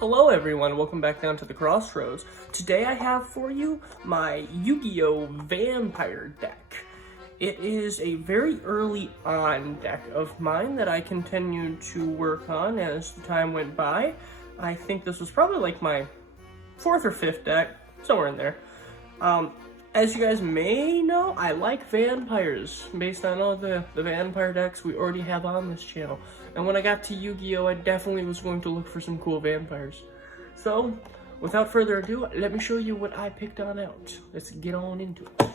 Hello everyone, welcome back down to the Crossroads. Today I have for you my Yu-Gi-Oh! Vampire deck. It is a very early on deck of mine that I continued to work on as the time went by. I think this was probably like my 4th or 5th deck, somewhere in there. As you guys may know, I like vampires, based on all the vampire decks we already have on this channel. And when I got to Yu-Gi-Oh! I definitely was going to look for some cool vampires. So, without further ado, let me show you what I picked on out. Let's get on into it.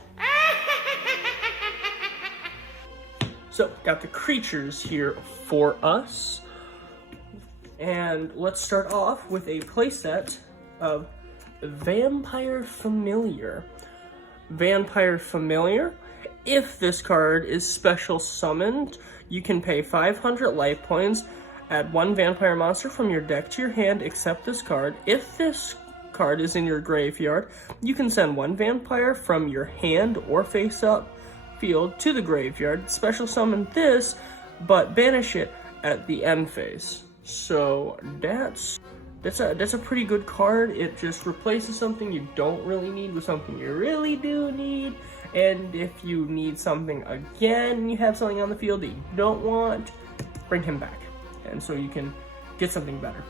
So, got the creatures here for us. And let's start off with a playset of Vampire Familiar. Vampire Familiar. If this card is special summoned, you can pay 500 life points, add 1 vampire monster from your deck to your hand, except this card. If this card is in your graveyard, you can send 1 vampire from your hand or face-up field to the graveyard. Special summon this, but banish it at the end phase. So that's a pretty good card. It just replaces something you don't really need with something you really do need. And if you need something again, you have something on the field that you don't want, bring him back. And so you can get something better.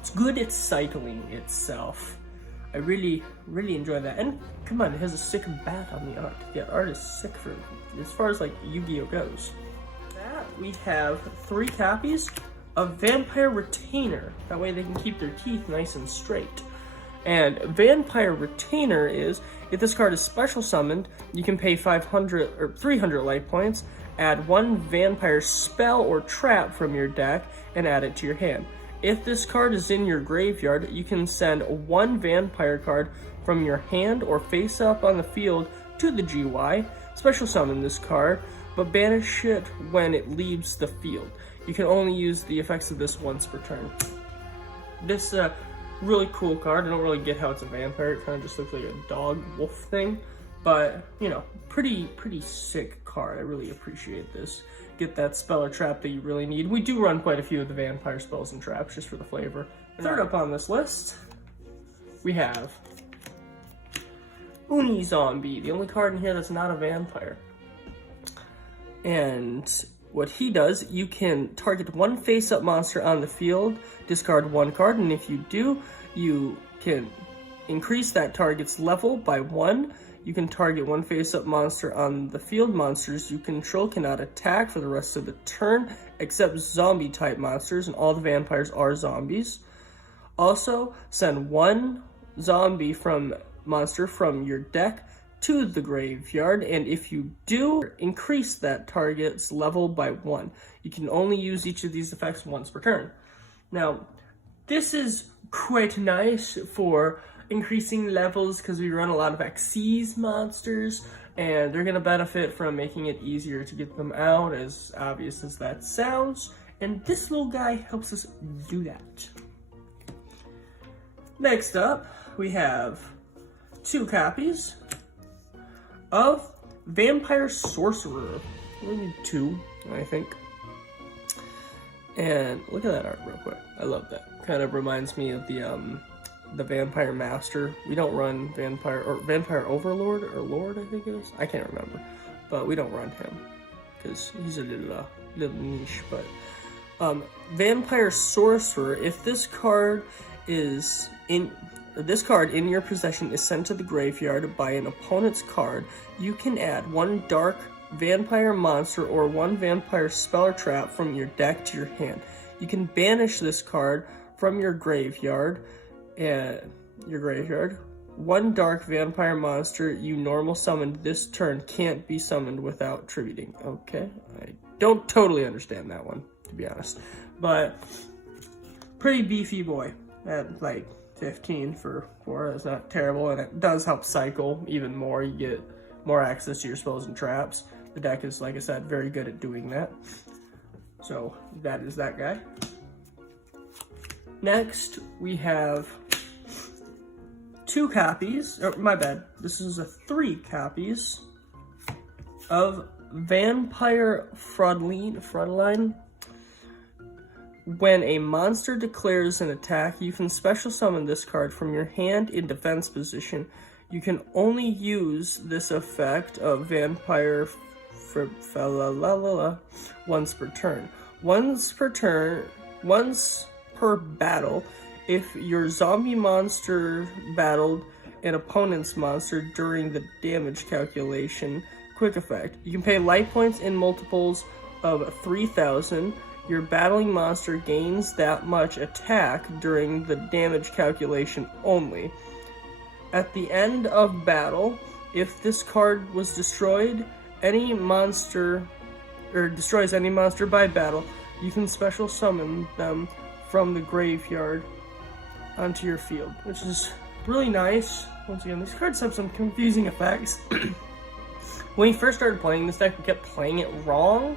It's good at cycling itself. I really enjoy that. And come on, it has a sick bat on the art. The art is sick for as far as like Yu-Gi-Oh goes. That we have 3 copies of Vampire Retainer. That way they can keep their teeth nice and straight. And Vampire Retainer is, if this card is special summoned, you can pay 500 or 300 life points, add 1 vampire spell or trap from your deck, and add it to your hand. If this card is in your graveyard, you can send 1 vampire card from your hand or face up on the field to the GY, special summon this card, but banish it when it leaves the field. You can only use the effects of this once per turn. This really cool card. I don't really get how it's a vampire. It kind of just looks like a dog wolf thing, but you know, pretty sick card. I really appreciate this. Get that spell or trap that you really need. We do run quite a few of the vampire spells and traps just for the flavor. Third up on this list, we have Uni Zombie, the only card in here that's not a vampire. And what he does, you can target 1 face-up monster on the field, discard 1 card, and if you do, you can increase that target's level by 1. You can target 1 face-up monster on the field. Monsters you control cannot attack for the rest of the turn, except zombie-type monsters, and all the vampires are zombies. Also, send 1 zombie monster from your deck to the graveyard, and if you do, increase that target's level by 1. You can only use each of these effects once per turn. Now, this is quite nice for increasing levels because we run a lot of Xyz monsters, and they're going to benefit from making it easier to get them out, as obvious as that sounds, and this little guy helps us do that. Next up, we have 2 copies of Vampire Sorcerer. We need 2, I think. And look at that art real quick. I love that. Kind of reminds me of the Vampire Master. We don't run Vampire Overlord or Lord, I think it is. I can't remember, but we don't run him because he's a little niche. But Vampire Sorcerer. If this card is in your possession is sent to the graveyard by an opponent's card, you can add 1 dark vampire monster or 1 vampire spell or trap from your deck to your hand. You can banish this card from your graveyard. 1 dark vampire monster you normal summoned this turn can't be summoned without tributing. Okay, I don't totally understand that one, to be honest, but pretty beefy boy at like 15 for 4, that's not terrible, and it does help cycle even more. You get more access to your spells and traps. The deck is, like I said, very good at doing that. So that is that guy. Next, we have 2 copies, my bad, this is 3 copies of Vampire Fraudline. When a monster declares an attack, you can special summon this card from your hand in defense position. You can only use this effect of Vampire once per turn. Once per battle, if your zombie monster battled an opponent's monster during the damage calculation, quick effect. You can pay life points in multiples of 3,000. Your battling monster gains that much attack during the damage calculation only. At the end of battle, if this card was destroyed, destroys any monster by battle, you can special summon them from the graveyard onto your field, which is really nice. Once again, these cards have some confusing effects. When we first started playing this deck, we kept playing it wrong,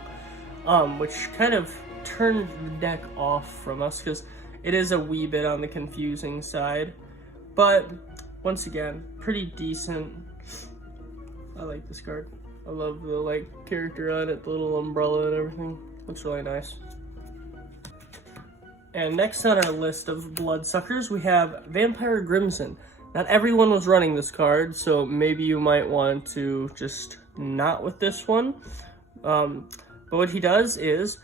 which kind of turned the deck off from us because it is a wee bit on the confusing side. But once again, pretty decent. I like this card. I love the character on it, the little umbrella and everything. Looks really nice. And next on our list of bloodsuckers, we have Vampire Crimson. Not everyone was running this card, so maybe you might want to just not with this one. But what he does is,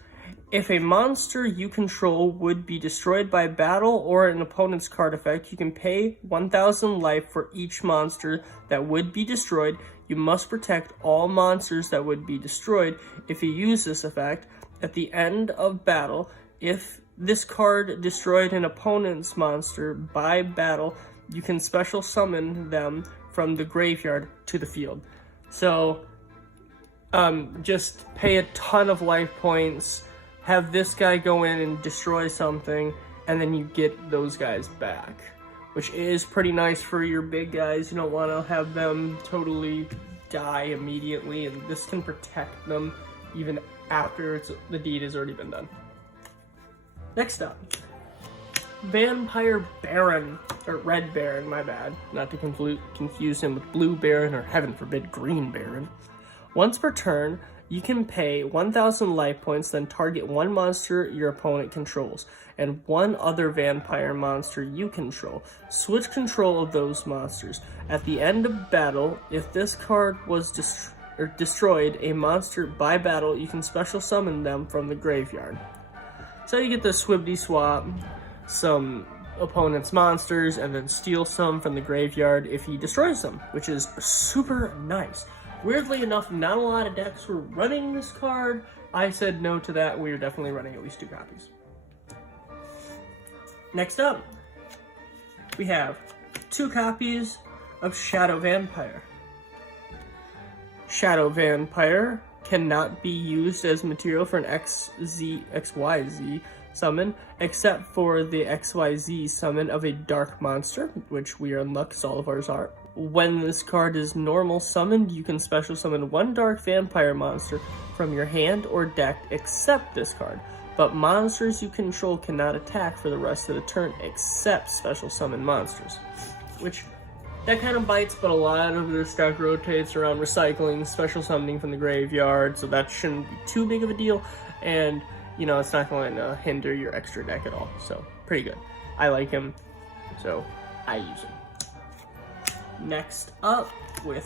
if a monster you control would be destroyed by battle or an opponent's card effect, you can pay 1,000 life for each monster that would be destroyed. You must protect all monsters that would be destroyed if you use this effect. At the end of battle, if this card destroyed an opponent's monster by battle, you can special summon them from the graveyard to the field. So, just pay a ton of life points, have this guy go in and destroy something, and then you get those guys back, which is pretty nice for your big guys. You don't want to have them totally die immediately, and this can protect them even after the deed has already been done. Next up, Vampire Baron, or Red Baron, my bad, not to confuse him with Blue Baron or heaven forbid Green Baron. Once per turn, you can pay 1,000 life points, then target one monster your opponent controls, and one other vampire monster you control. Switch control of those monsters. At the end of battle, if this card was destroyed a monster by battle, you can special summon them from the graveyard. So you get the swibbity swap, some opponent's monsters, and then steal some from the graveyard if he destroys them, which is super nice. Weirdly enough, not a lot of decks were running this card. I said no to that. We are definitely running at least 2 copies. Next up, we have 2 copies of Shadow Vampire. Shadow Vampire cannot be used as material for an XYZ summon, except for the XYZ summon of a dark monster, which we are in luck because all of ours are. When this card is normal summoned, you can special summon one dark vampire monster from your hand or deck except this card. But monsters you control cannot attack for the rest of the turn except special summon monsters. Which, that kind of bites, but a lot of this deck rotates around recycling, special summoning from the graveyard, so that shouldn't be too big of a deal. And, you know, it's not going to hinder your extra deck at all. So, pretty good. I like him, so I use him. Next up, with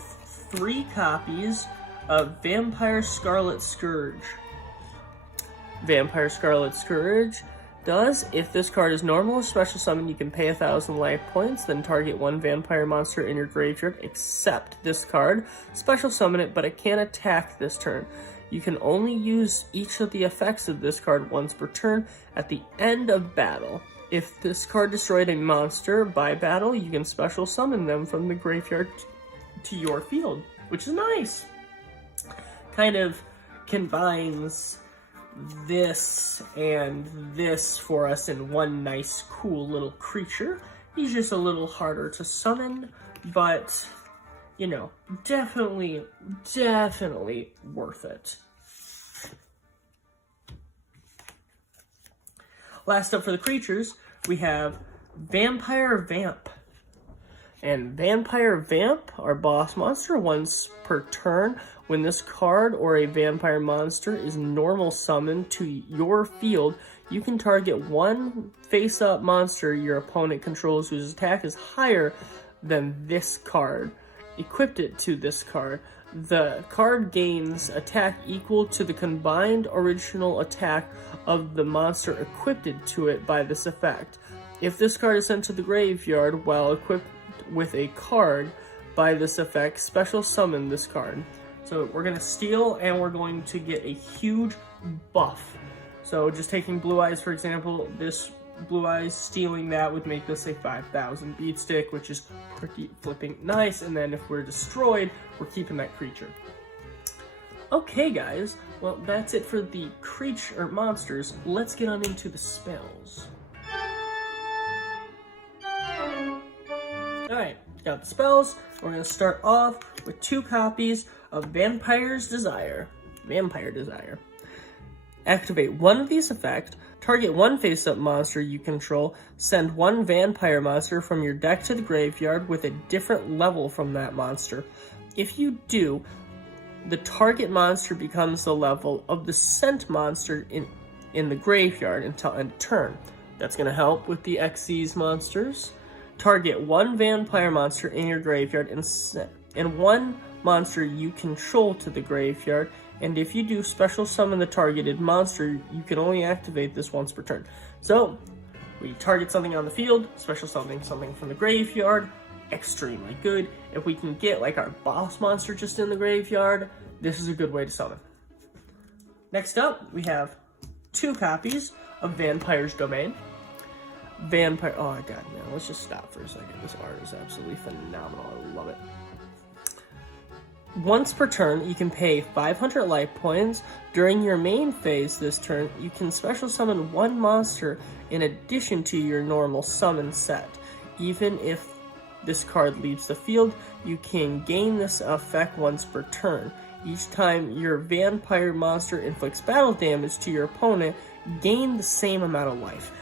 3 copies of Vampire Scarlet Scourge. Vampire Scarlet Scourge does, if this card is normal or special summon, you can pay 1,000 life points, then target one vampire monster in your graveyard except this card. Special summon it, but it can't attack this turn. You can only use each of the effects of this card once per turn at the end of battle. If this card destroyed a monster by battle, you can special summon them from the graveyard to your field, which is nice. Kind of combines this and this for us in one nice, cool little creature. He's just a little harder to summon, but, you know, definitely worth it. Last up for the creatures, we have Vampire Vamp. And Vampire Vamp, our boss monster, once per turn. When this card or a vampire monster is normal summoned to your field, you can target one face-up monster your opponent controls whose attack is higher than this card. Equipped it to this card. The card gains attack equal to the combined original attack of the monster equipped to it by this effect. If this card is sent to the graveyard while equipped with a card by this effect, special summon this card. So we're going to steal and we're going to get a huge buff. So just taking Blue Eyes, for example, this Blue Eyes, stealing that would make this a 5,000 beat stick, which is pretty flipping nice. And then if we're destroyed, we're keeping that creature. Okay, guys. Well, that's it for the creature or monsters. Let's get on into the spells. Alright, got the spells. We're going to start off with 2 copies of Vampire Desire. Activate one of these effects, target one face-up monster you control, send one vampire monster from your deck to the graveyard with a different level from that monster. If you do, the target monster becomes the level of the sent monster in the graveyard until end of turn. That's going to help with the Xyz monsters. Target one vampire monster in your graveyard and one monster you control to the graveyard, and if you do, special summon the targeted monster. You can only activate this once per turn. So, we target something on the field, special summoning something from the graveyard, extremely good. If we can get like our boss monster just in the graveyard, this is a good way to summon. Next up, we have 2 copies of Vampire's Domain. Oh my god, man, let's just stop for a second. This art is absolutely phenomenal. I love it. Once per turn, you can pay 500 life points. During your main phase this turn, you can special summon one monster in addition to your normal summon set. Even if this card leaves the field, you can gain this effect once per turn. Each time your vampire monster inflicts battle damage to your opponent, gain the same amount of life.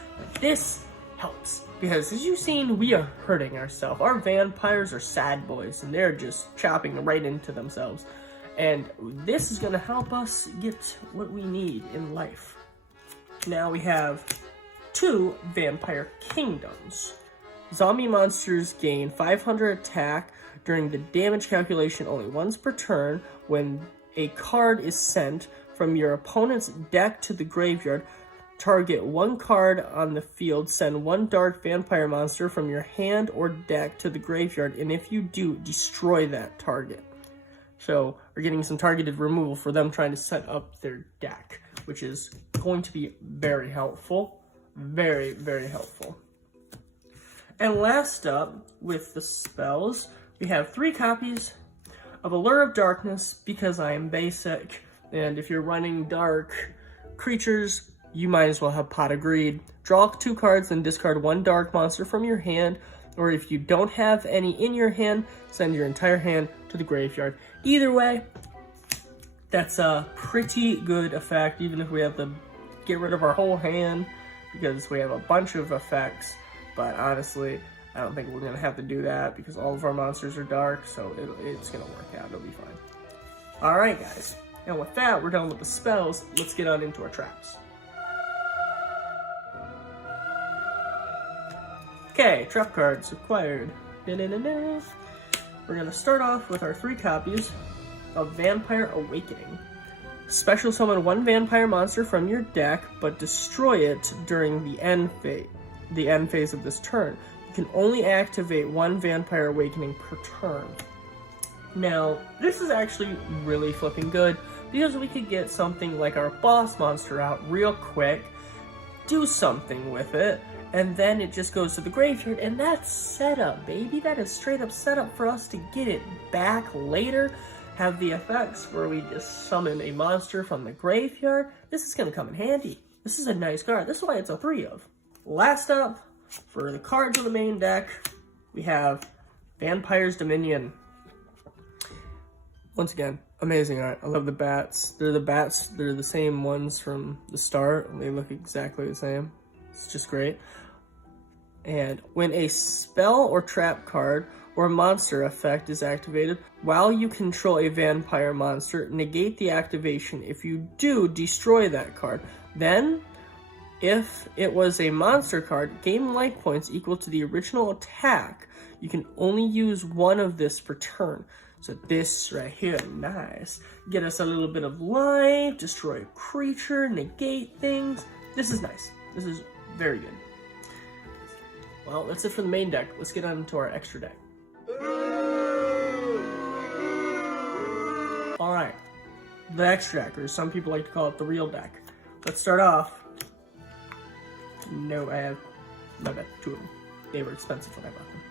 This helps, because as you've seen, we are hurting ourselves. Our vampires are sad boys, and they're just chopping right into themselves. And this is going to help us get what we need in life. Now we have 2 Vampire Kingdoms. Zombie monsters gain 500 attack during the damage calculation only once per turn. When a card is sent from your opponent's deck to the graveyard, target one card on the field, send one dark vampire monster from your hand or deck to the graveyard, and if you do, destroy that target. So we're getting some targeted removal for them trying to set up their deck, which is going to be very helpful. Very, very helpful. And last up with the spells, we have 3 copies of Allure of Darkness, because I am basic, and if you're running dark creatures, you might as well have Pot of Greed. Draw 2 cards and discard 1 dark monster from your hand, or if you don't have any in your hand, send your entire hand to the graveyard. Either way, that's a pretty good effect, even if we have to get rid of our whole hand, because we have a bunch of effects. But honestly, I don't think we're going to have to do that, because all of our monsters are dark, so it's going to work out. It'll be fine. Alright, guys. And with that, we're done with the spells. Let's get on into our traps. Okay, trap cards acquired. We're going to start off with our 3 copies of Vampire Awakening. Special summon 1 vampire monster from your deck, but destroy it during the end phase of this turn. You can only activate 1 Vampire Awakening per turn. Now, this is actually really flipping good, because we could get something like our boss monster out real quick, do something with it, and then it just goes to the graveyard, and that's setup, baby. That is straight up setup for us to get it back later, have the effects where we just summon a monster from the graveyard. This is going to come in handy. This is a nice card. This is why it's a 3 of. Last up, for the cards of the main deck, we have Vampire's Dominion. Once again, amazing art. I love the bats. They're the same ones from the start. They look exactly the same. It's just great. And when a spell or trap card or monster effect is activated while you control a vampire monster, negate the activation. If you do, destroy that card. Then, if it was a monster card, gain life points equal to the original attack. You can only use one of this per turn. So this right here, nice. Get us a little bit of life, destroy a creature, negate things. This is nice. This is very good. Well, that's it for the main deck. Let's get on to our extra deck. Alright, the extra deck, or some people like to call it the real deck. Let's start off. No, I have, my bad, 2 of them. They were expensive when I bought them.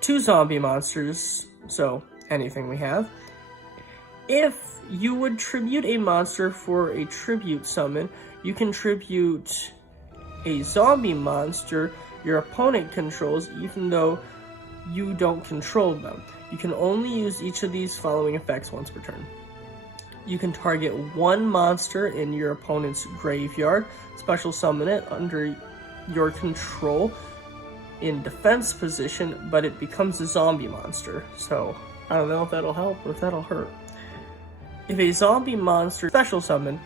2 zombie monsters, so anything we have. If you would tribute a monster for a tribute summon, you can tribute a zombie monster your opponent controls, even though you don't control them. You can only use each of these following effects once per turn. You can target 1 monster in your opponent's graveyard, special summon it under your control in defense position, but it becomes a zombie monster. So, I don't know if that'll help or if that'll hurt. If a zombie monster special summon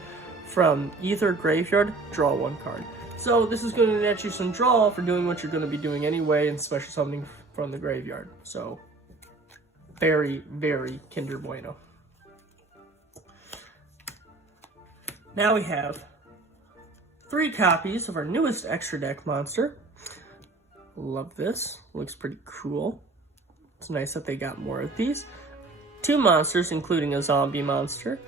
from either graveyard, draw 1 card. So this is going to net you some draw for doing what you're going to be doing anyway and special summoning from the graveyard. So, very, very Kinder Bueno. Now we have 3 copies of our newest extra deck monster. Love this. Looks pretty cool. It's nice that they got more of these. 2 monsters, including a zombie monster.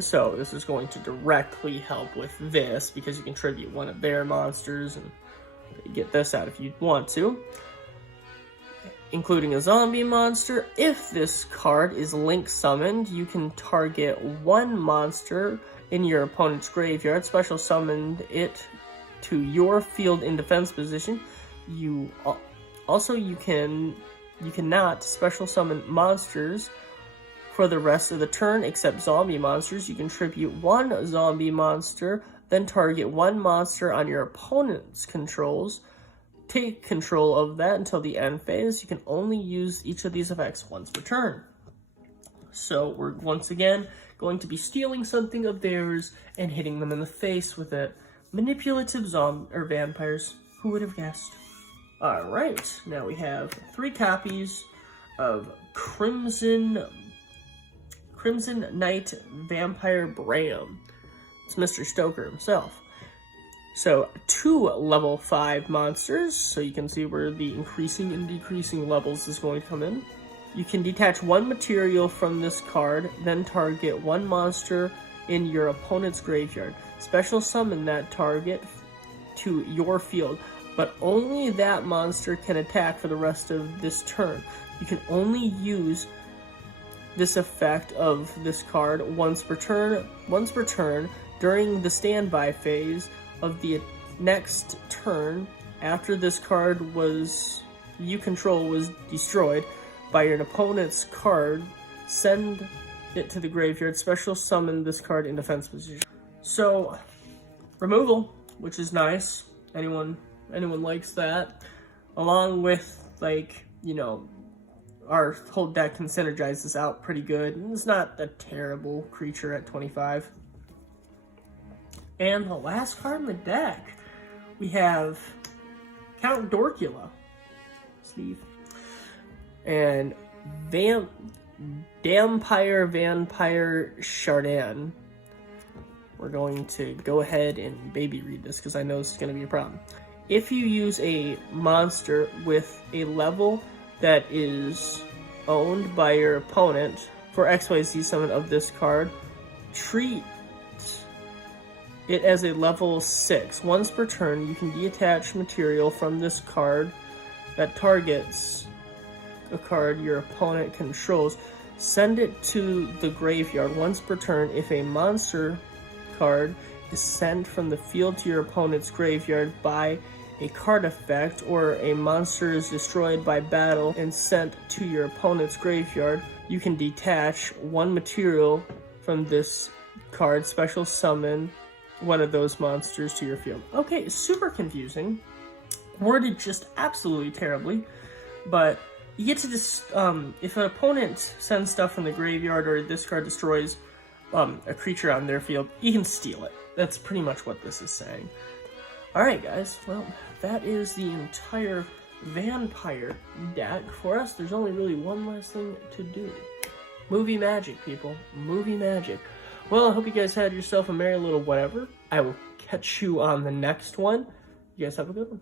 So this is going to directly help with this because you can tribute one of their monsters and get this out if you want to. Including a zombie monster. If this card is link summoned, you can target 1 monster in your opponent's graveyard, special summon it to your field in defense position. You cannot special summon monsters for the rest of the turn except zombie monsters. You can tribute 1 zombie monster, then target 1 monster on your opponent's controls. Take control of that until the end phase. You can only use each of these effects once per turn. So we're once again going to be stealing something of theirs and hitting them in the face with it. Manipulative vampires. Who would have guessed? Alright, now we have 3 copies of Crimson Knight Vampire Bram. It's Mr. Stoker himself. So 2 level 5 monsters, so you can see where the increasing and decreasing levels is going to come in. You can detach 1 material from this card, then target 1 monster in your opponent's graveyard. Special summon that target to your field, but only that monster can attack for the rest of this turn. You can only use this effect of this card once per turn during the standby phase of the next turn after this card you control was destroyed by your opponent's card. Send it to the graveyard, special summon this card in defense position. So, removal, which is nice. Anyone likes that. Along with, like, you know, our whole deck can synergize this out pretty good. It's not a terrible creature at 25. And the last card in the deck, we have Count Dorkula, Steve, and Vampire Chardin. We're going to go ahead and baby read this because I know this is going to be a problem. If you use a monster with a level that is owned by your opponent for XYZ summon of this card, treat it as a level 6. Once per turn, you can detach material from this card that targets a card your opponent controls. Send it to the graveyard once per turn. If a monster card is sent from the field to your opponent's graveyard by a card effect, or a monster is destroyed by battle and sent to your opponent's graveyard, you can detach 1 material from this card, special summon one of those monsters to your field. Okay, super confusing. Worded just absolutely terribly, but you get to just, if an opponent sends stuff from the graveyard or this card destroys a creature on their field, you can steal it. That's pretty much what this is saying. Alright guys, well, that is the entire vampire deck for us. There's only really one last thing to do. Movie magic, people. Movie magic. Well, I hope you guys had yourself a merry little whatever. I will catch you on the next one. You guys have a good one.